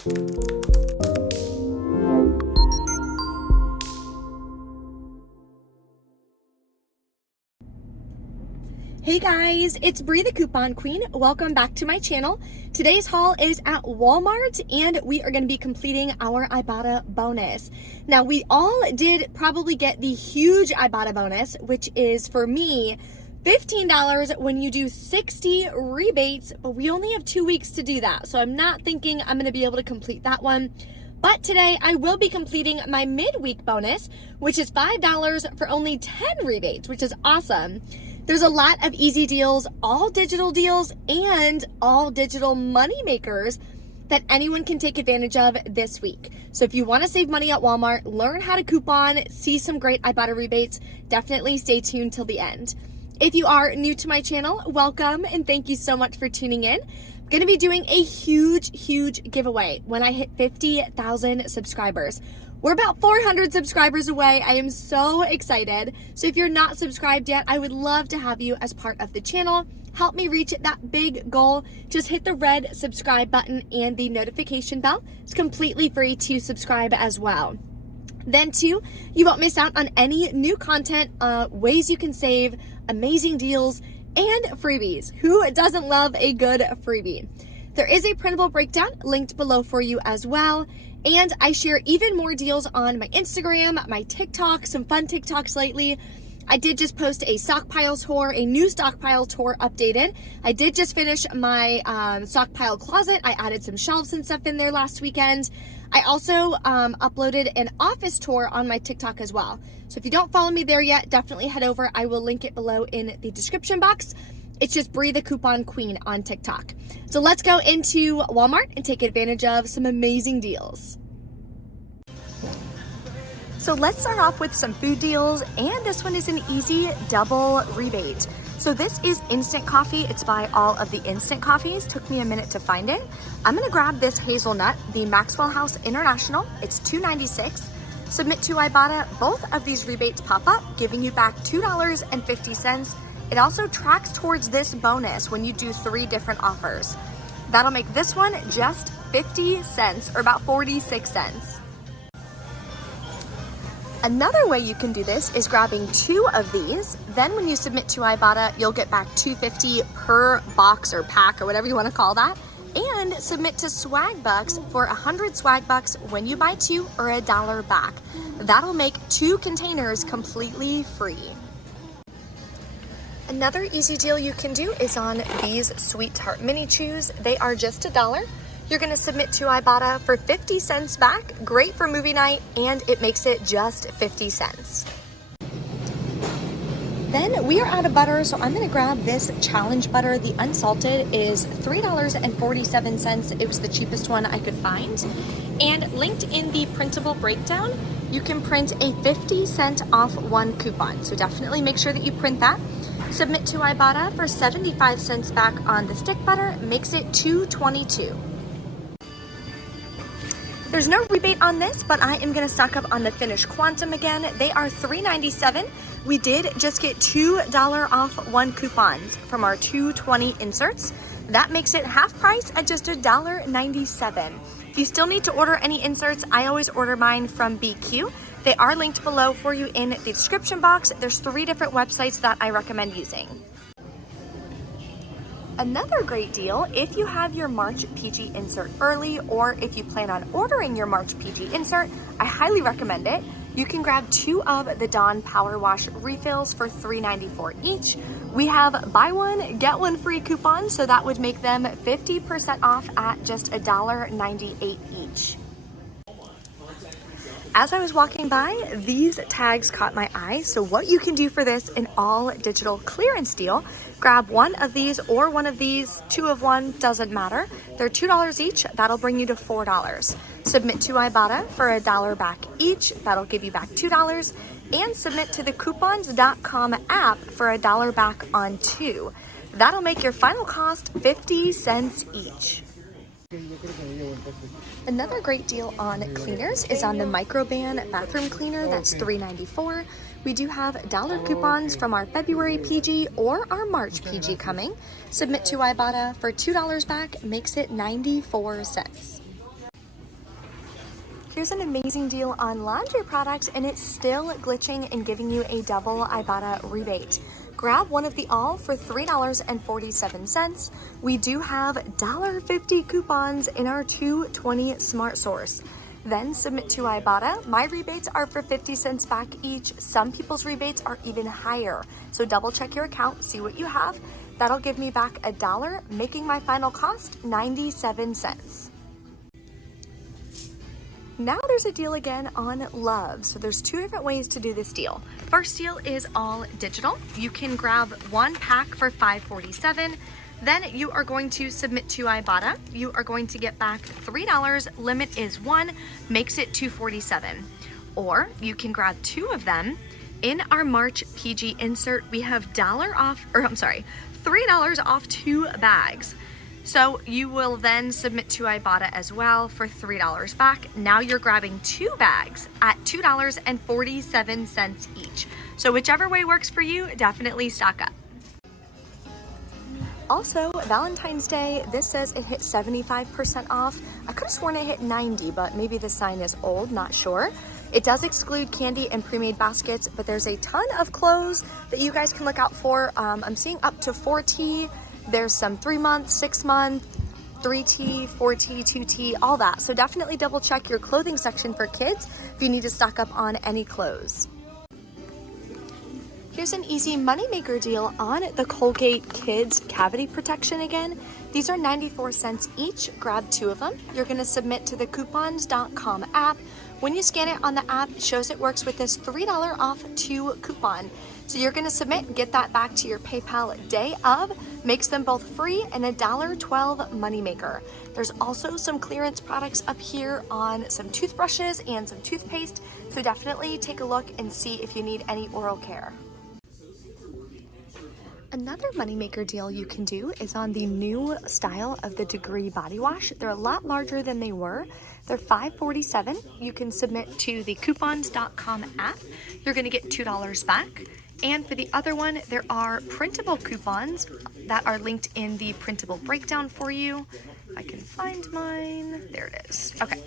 Hey guys, it's Bree the Coupon Queen. Welcome back to my channel. Today's haul is at Walmart and we are going to be completing our Ibotta bonus. Now we all did probably get the huge Ibotta bonus, which is for me $15 when you do 60 rebates, but we only have 2 weeks to do that. So I'm not thinking I'm going to be able to complete that one. But today I will be completing my midweek bonus, which is $5 for only 10 rebates, which is awesome. There's a lot of easy deals, all digital deals, and all digital money makers that anyone can take advantage of this week. So if you want to save money at Walmart, learn how to coupon, see some great Ibotta rebates, definitely stay tuned till the end. If you are new to my channel, welcome and thank you so much for tuning in. I'm going to be doing a huge giveaway when I hit 50,000 subscribers. We're about 400 subscribers away. I am so excited. So if you're not subscribed yet, I would love to have you as part of the channel. Help me reach that big goal. Just hit the red subscribe button and the notification bell. It's completely free to subscribe as well. Then too, you won't miss out on any new content, ways you can save, amazing deals, and freebies. Who doesn't love a good freebie? There is a printable breakdown linked below for you as well. And I share even more deals on my Instagram, my TikTok, some fun TikToks lately. I did just post a stockpile tour, a new stockpile tour updated. I did just finish my stockpile closet. I added some shelves and stuff in there last weekend. I also uploaded an office tour on my TikTok as well. So if you don't follow me there yet, definitely head over. I will link it below in the description box. It's just Bree the Coupon Queen on TikTok. So let's go into Walmart and take advantage of some amazing deals. So let's start off with some food deals, and this one is an easy double rebate. So this is instant coffee. It's by all of the instant coffees. Took me a minute to find it. I'm gonna grab this hazelnut, the Maxwell House International. It's $2.96. Submit to Ibotta. Both of these rebates pop up, giving you back $2.50. It also tracks towards this bonus when you do 3 different offers. That'll make this one just 50 cents or about 46 cents. Another way you can do this is grabbing 2 of these. Then when you submit to Ibotta, you'll get back $2.50 per box or pack or whatever you want to call that. And submit to Swag Bucks for 100 Swag Bucks when you buy 2 or $1 back. That'll make 2 containers completely free. Another easy deal you can do is on these Sweet Tart Mini Chews. They are just $1. You're gonna submit to Ibotta for 50 cents back. Great for movie night, and it makes it just 50 cents. Then we are out of butter, so I'm gonna grab this Challenge butter. The unsalted is $3.47. It was the cheapest one I could find. And linked in the printable breakdown, you can print a 50-cent off 1 coupon. So definitely make sure that you print that. Submit to Ibotta for 75 cents back on the stick butter, makes it $2.22. There's no rebate on this, but I am gonna stock up on the Finish Quantum again. They are $3.97. We did just get $2 off 1 coupons from our 220 inserts. That makes it half price at just $1.97. If you still need to order any inserts, I always order mine from BQ. They are linked below for you in the description box. There's 3 different websites that I recommend using. Another great deal, if you have your March PG insert early, or if you plan on ordering your March PG insert, I highly recommend it. You can grab 2 of the Dawn Power Wash refills for $3.94 each. We have buy one, get one free coupons, so that would make them 50% off at just $1.98 each. As I was walking by, these tags caught my eye. So what you can do for this, an all digital clearance deal, grab 1 of these or 1 of these, 2 of 1, doesn't matter. They're $2 each. That'll bring you to $4. Submit to Ibotta for $1 back each. That'll give you back $2. And submit to the coupons.com app for $1 back on 2. That'll make your final cost 50 cents each. Another great deal on cleaners is on the Microban bathroom cleaner. That's $3.94. We do have dollar coupons from our February PG or our March PG coming. Submit to Ibotta for $2 back, makes it 94 cents. Here's an amazing deal on laundry products, and it's still glitching and giving you a double Ibotta rebate. Grab one of the all for $3.47. We do have $1.50 coupons in our 220 Smart Source. Then submit to Ibotta. My rebates are for 50 cents back each. Some people's rebates are even higher. So double check your account, see what you have. That'll give me back $1, making my final cost 97 cents. Now there's a deal again on Love. So there's two different ways to do this deal. First deal is all digital. You can grab one pack for $5.47. Then you are going to submit to Ibotta. You are going to get back $3. Limit is 1, makes it $2.47. Or you can grab 2 of them. In our March PG insert, we have $3 off 2 bags. So you will then submit to Ibotta as well for $3 back. Now you're grabbing 2 bags at $2.47 each. So whichever way works for you, definitely stock up. Also, Valentine's Day, this says it hit 75% off. I could have sworn it hit 90, but maybe the sign is old, not sure. It does exclude candy and pre-made baskets, but there's a ton of clothes that you guys can look out for. I'm seeing up to 4T. There's some 3-month, 6-month, 3T, 4T, 2T, all that. So definitely double check your clothing section for kids if you need to stock up on any clothes. Here's an easy moneymaker deal on the Colgate Kids Cavity Protection again. These are 94 cents each. Grab 2 of them. You're going to submit to the coupons.com app. When you scan it on the app, it shows it works with this $3 off 2 coupon. So you're going to submit and get that back to your PayPal day of. Makes them both free and a $1.12 moneymaker. There's also some clearance products up here on some toothbrushes and some toothpaste. So definitely take a look and see if you need any oral care. Another moneymaker deal you can do is on the new style of the Degree body wash. They're a lot larger than they were. They're $5.47. You can submit to the coupons.com app. You're going to get $2 back. And for the other one, there are printable coupons that are linked in the printable breakdown for you. If I can find mine, there it is. Okay.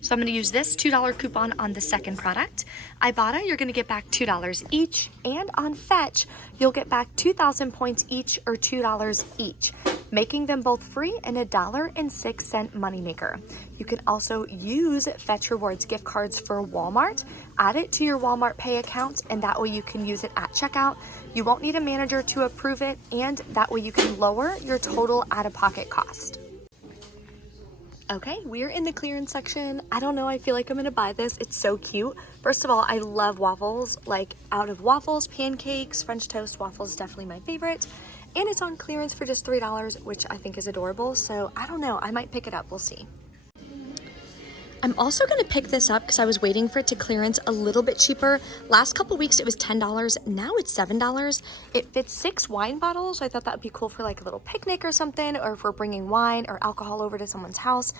So I'm going to use this $2 coupon on the second product. Ibotta, you're going to get back $2 each. And on Fetch, you'll get back 2,000 points each or $2 each, making them both free and a $1.06 moneymaker. You can also use Fetch Rewards gift cards for Walmart. Add it to your Walmart Pay account, and that way you can use it at checkout. You won't need a manager to approve it, and that way you can lower your total out-of-pocket cost. Okay, we're in the clearance section. I don't know, I feel like I'm gonna buy this. It's so cute. First of all, I love waffles. Like, out of waffles, pancakes, French toast, waffles is definitely my favorite. And it's on clearance for just $3, which I think is adorable. So I don't know, I might pick it up, we'll see. I'm also gonna pick this up because I was waiting for it to clearance a little bit cheaper. Last couple weeks it was $10, now it's $7. It fits 6 wine bottles. I thought that would be cool for like a little picnic or something, or if we're bringing wine or alcohol over to someone's house.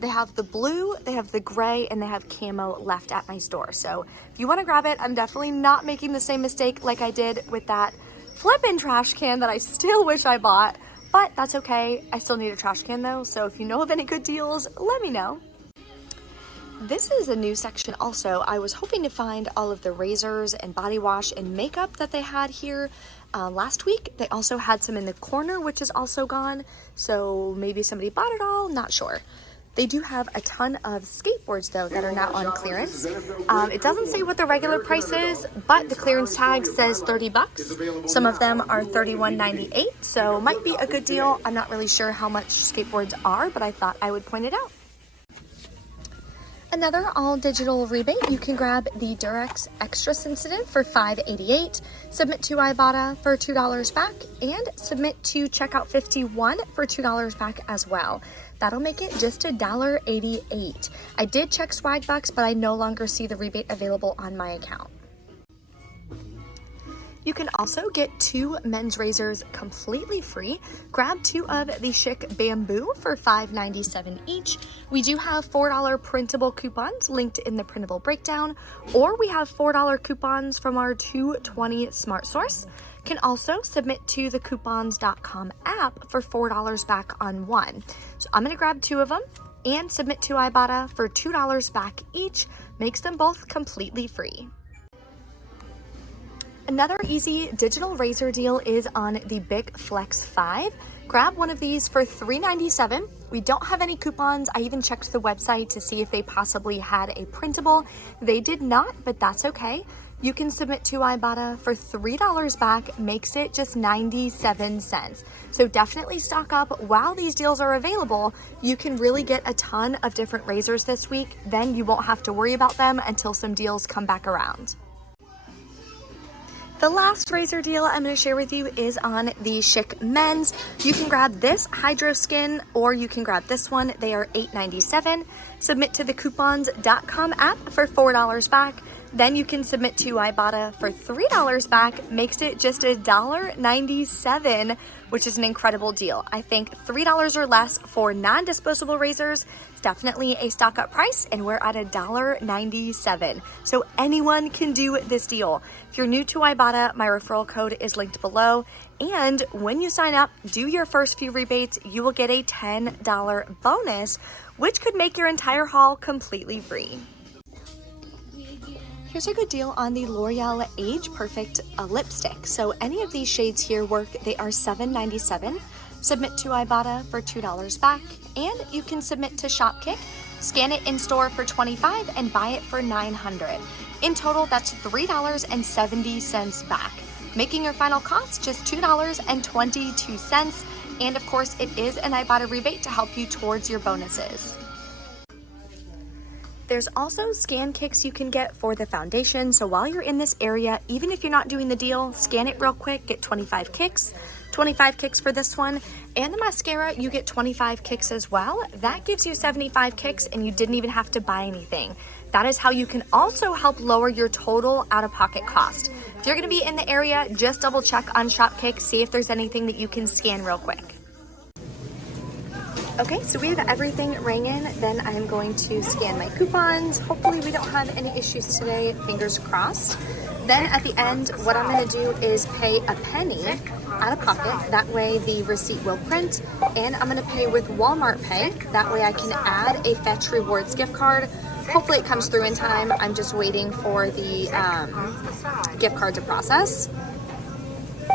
They have the blue, they have the gray, and they have camo left at my store. So if you wanna grab it, I'm definitely not making the same mistake like I did with that flippin' trash can that I still wish I bought, but that's okay. I still need a trash can though, so if you know of any good deals, let me know. This is a new section also. I was hoping to find all of the razors and body wash and makeup that they had here last week. They also had some in the corner, which is also gone. So maybe somebody bought it all, not sure. They do have a ton of skateboards though that are now on clearance. It doesn't say what the regular price is, but the clearance tag says 30 bucks. Some of them are $31.98, so might be a good deal. I'm not really sure how much skateboards are, but I thought I would point it out. Another all-digital rebate, you can grab the Durex Extra Sensitive for $5.88, submit to Ibotta for $2 back, and submit to Checkout 51 for $2 back as well. That'll make it just $1.88. I did check Swagbucks, but I no longer see the rebate available on my account. You can also get 2 men's razors completely free. Grab 2 of the Chic Bamboo for $5.97 each. We do have $4 printable coupons linked in the printable breakdown, or we have $4 coupons from our 220 Smart Source. Can also submit to the coupons.com app for $4 back on one. So I'm gonna grab 2 of them. and submit to Ibotta for $2 back each. Makes them both completely free. Another easy digital razor deal is on the Bic Flex 5. Grab one of these for $3.97. We don't have any coupons. I even checked the website to see if they possibly had a printable. They did not, but that's okay. You can submit to Ibotta for $3 back, makes it just 97 cents. So definitely stock up while these deals are available. You can really get a ton of different razors this week. Then you won't have to worry about them until some deals come back around. The last razor deal I'm going to share with you is on the Schick men's. You can grab this Hydro Skin or you can grab this one. They are $8.97. Submit to the coupons.com app for $4 back. Then you can submit to Ibotta for $3 back, makes it just $1.97, which is an incredible deal. I think $3 or less for non-disposable razors is definitely a stock up price, and we're at $1.97. So anyone can do this deal. If you're new to Ibotta, my referral code is linked below. And when you sign up, do your first few rebates, you will get a $10 bonus, which could make your entire haul completely free. Here's a good deal on the L'Oreal Age Perfect lipstick. So any of these shades here work. They are $7.97. Submit to Ibotta for $2 back, and you can submit to Shopkick, scan it in store for $25 and buy it for $900. In total, that's $3.70 back, making your final cost just $2.22. And of course, it is an Ibotta rebate to help you towards your bonuses. There's also scan kicks you can get for the foundation. So while you're in this area, even if you're not doing the deal, scan it real quick, get 25 kicks. 25 kicks for this one. And the mascara, you get 25 kicks as well. That gives you 75 kicks and you didn't even have to buy anything. That is how you can also help lower your total out-of-pocket cost. If you're gonna be in the area, just double check on Shopkick, see if there's anything that you can scan real quick. Okay, so we have everything rang in. Then I am going to scan my coupons. Hopefully we don't have any issues today, fingers crossed. Then at the end, what I'm gonna do is pay a penny out of pocket. That way the receipt will print, and I'm gonna pay with Walmart Pay. That way I can add a Fetch Rewards gift card. Hopefully it comes through in time. I'm just waiting for the gift card to process.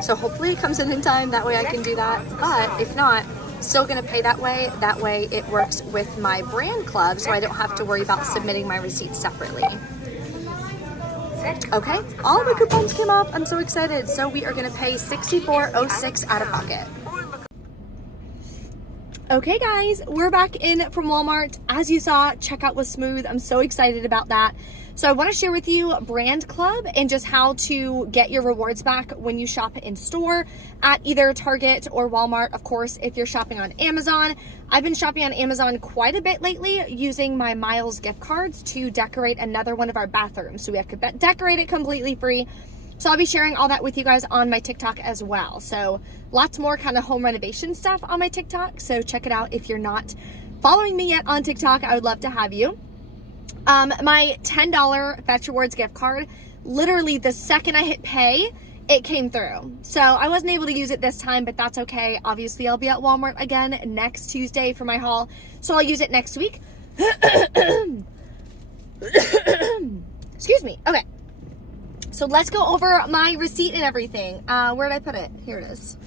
So hopefully it comes in time, that way I can do that. But if not, still gonna pay that way. That way it works with my Brandclub, so I don't have to worry about submitting my receipts separately. Okay, all the coupons came up. I'm so excited. So we are gonna pay $64.06 out of pocket. Okay guys, we're back in from Walmart. As you saw, checkout was smooth. I'm so excited about that. So I want to share with you Brandclub and just how to get your rewards back when you shop in store at either Target or Walmart. Of course, if you're shopping on Amazon, I've been shopping on Amazon quite a bit lately using my Miles gift cards to decorate another one of our bathrooms. So we have to decorate it completely free. So I'll be sharing all that with you guys on my TikTok as well. So lots more kind of home renovation stuff on my TikTok. So check it out if you're not following me yet on TikTok. I would love to have you. My $10 Fetch Rewards gift card, literally the second I hit pay, it came through. So I wasn't able to use it this time, but that's okay. Obviously, I'll be at Walmart again next Tuesday for my haul. So I'll use it next week. Excuse me. Okay. So let's go over my receipt and everything. Where did I put it? Here it is.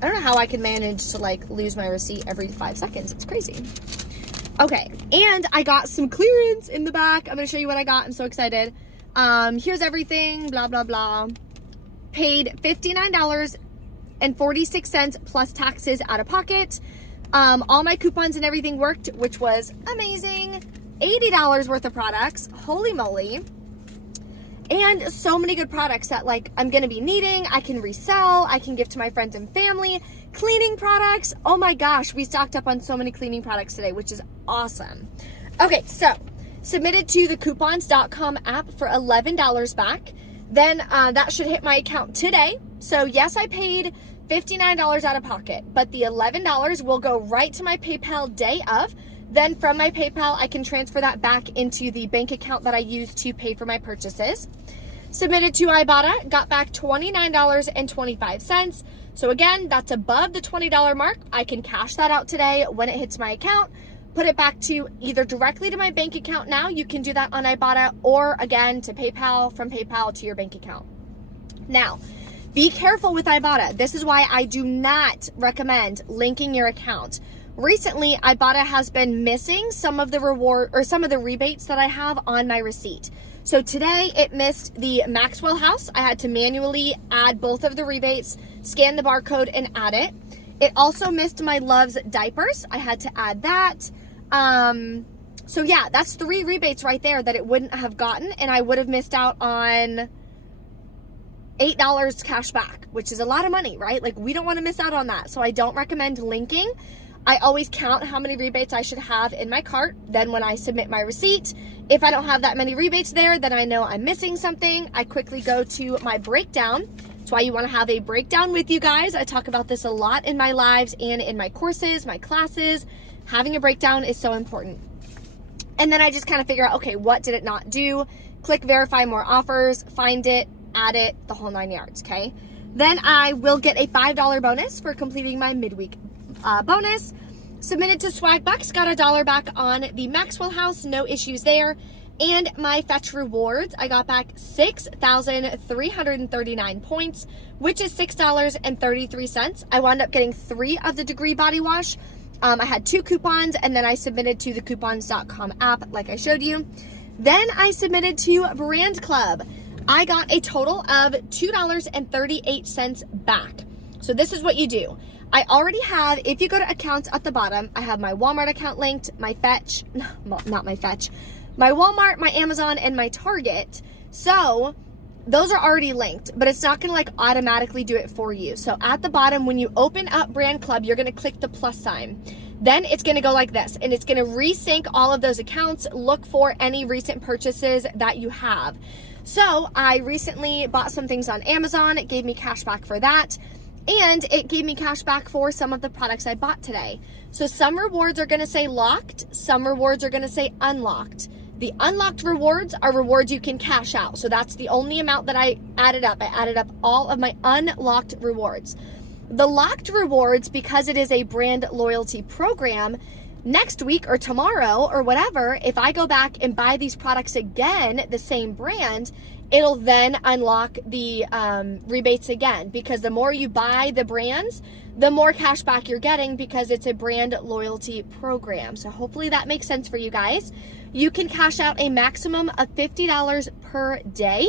I don't know how I can manage to like lose my receipt every 5 seconds. It's crazy. Okay, and I got some clearance in the back. I'm gonna show you what I got. I'm so excited. Here's everything, blah, blah, blah. Paid $59.46 plus taxes out of pocket. All my coupons and everything worked, which was amazing. $80 worth of products, holy moly. And so many good products that like I'm gonna be needing, I can resell, I can give to my friends and family. Cleaning products, oh my gosh, we stocked up on so many cleaning products today, which is awesome. Okay, so submitted to the coupons.com app for $11 back. Then that should hit my account today. So yes, I paid $59 out of pocket, but the $11 will go right to my PayPal day of. Then from my PayPal, I can transfer that back into the bank account that I use to pay for my purchases. Submitted to Ibotta, got back $29.25. So again, that's above the $20 mark. I can cash that out today when it hits my account. put it back to either directly to my bank account now, you can do that on Ibotta, or again to PayPal, from PayPal to your bank account. Now, be careful with Ibotta. This is why I do not recommend linking your account. Recently, Ibotta has been missing some of the reward or some of the rebates that I have on my receipt. So today it missed the Maxwell House. I had to manually add both of the rebates, scan the barcode and add it. It also missed my Love's diapers. I had to add that. So yeah, that's 3 rebates right there that it wouldn't have gotten, and I would have missed out on $8 cash back, which is a lot of money, right? Like, we don't want to miss out on that. So I don't recommend linking. I always count how many rebates I should have in my cart. Then when I submit my receipt, if I don't have that many rebates there, then I know I'm missing something. I quickly go to my breakdown. That's why you want to have a breakdown with you guys. I talk about this a lot in my lives and in my courses, my classes. Having a breakdown is so important. And then I just kind of figure out, okay, what did it not do? Click verify more offers, find it, add it, the whole 9 yards, okay? Then I will get a $5 bonus for completing my midweek bonus. Submitted to Swagbucks, got $1 back on the Maxwell House, no issues there. And my Fetch Rewards, I got back 6,339 points, which is $6.33. I wound up getting 3 of the Degree Body Wash. I had 2 coupons, and then I submitted to the coupons.com app like I showed you. Then I submitted to Brandclub. I got a total of $2.38 back. So this is what you do. I already have, if you go to accounts at the bottom, I have my Walmart account linked, my Fetch, not my Fetch, my Walmart, my Amazon, and my Target. So those are already linked, but it's not going to like automatically do it for you. So at the bottom, when you open up Brandclub, you're going to click the plus sign. Then it's going to go like this, and it's going to resync all of those accounts. Look for any recent purchases that you have. So I recently bought some things on Amazon. It gave me cash back for that. And it gave me cash back for some of the products I bought today. So some rewards are going to say locked. Some rewards are going to say unlocked. The unlocked rewards are rewards you can cash out. So that's the only amount that I added up. I added up all of my unlocked rewards. The locked rewards, because it is a brand loyalty program, next week or tomorrow or whatever, if I go back and buy these products again, the same brand, it'll then unlock the rebates again, because the more you buy the brands, the more cash back you're getting, because it's a brand loyalty program. So hopefully that makes sense for you guys. You can cash out a maximum of $50 per day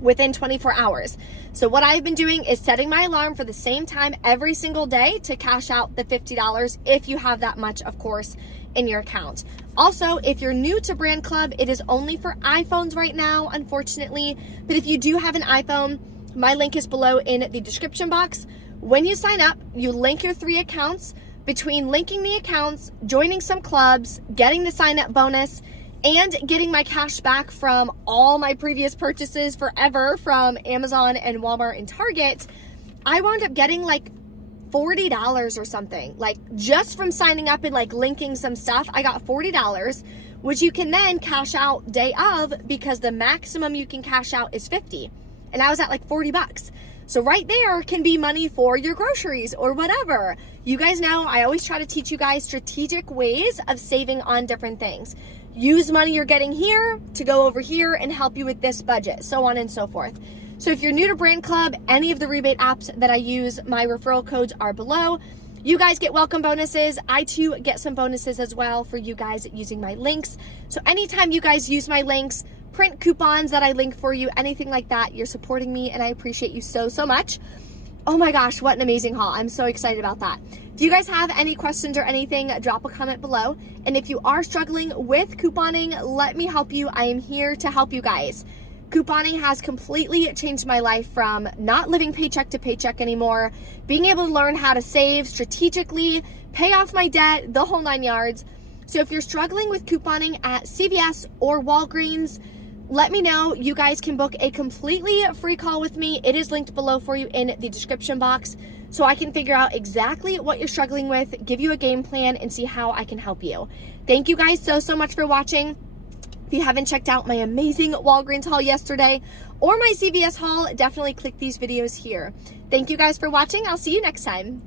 within 24 hours. So what I've been doing is setting my alarm for the same time every single day to cash out the $50, if you have that much, of course, in your account. Also, if you're new to Brandclub, it is only for iPhones right now, unfortunately. But if you do have an iPhone, my link is below in the description box. When you sign up, you link your 3 accounts. Between linking the accounts, joining some clubs, getting the sign-up bonus, and getting my cash back from all my previous purchases forever from Amazon and Walmart and Target, I wound up getting like $40 or something. Like, just from signing up and like linking some stuff, I got $40, which you can then cash out day of, because the maximum you can cash out is $50. And I was at like $40. So right there can be money for your groceries or whatever. You guys know I always try to teach you guys strategic ways of saving on different things. Use money you're getting here to go over here and help you with this budget, so on and so forth. So if you're new to Brandclub, any of the rebate apps that I use, my referral codes are below. You guys get welcome bonuses. I too get some bonuses as well for you guys using my links. So anytime you guys use my links, print coupons that I link for you, anything like that, you're supporting me, and I appreciate you so, so much. Oh my gosh, what an amazing haul. I'm so excited about that. If you guys have any questions or anything, drop a comment below. And if you are struggling with couponing, let me help you. I am here to help you guys. Couponing has completely changed my life from not living paycheck to paycheck anymore, being able to learn how to save strategically, pay off my debt, the whole 9 yards. So if you're struggling with couponing at CVS or Walgreens, let me know. You guys can book a completely free call with me. It is linked below for you in the description box, so I can figure out exactly what you're struggling with, give you a game plan, and see how I can help you. Thank you guys so, so much for watching. If you haven't checked out my amazing Walgreens haul yesterday or my CVS haul, definitely click these videos here. Thank you guys for watching. I'll see you next time.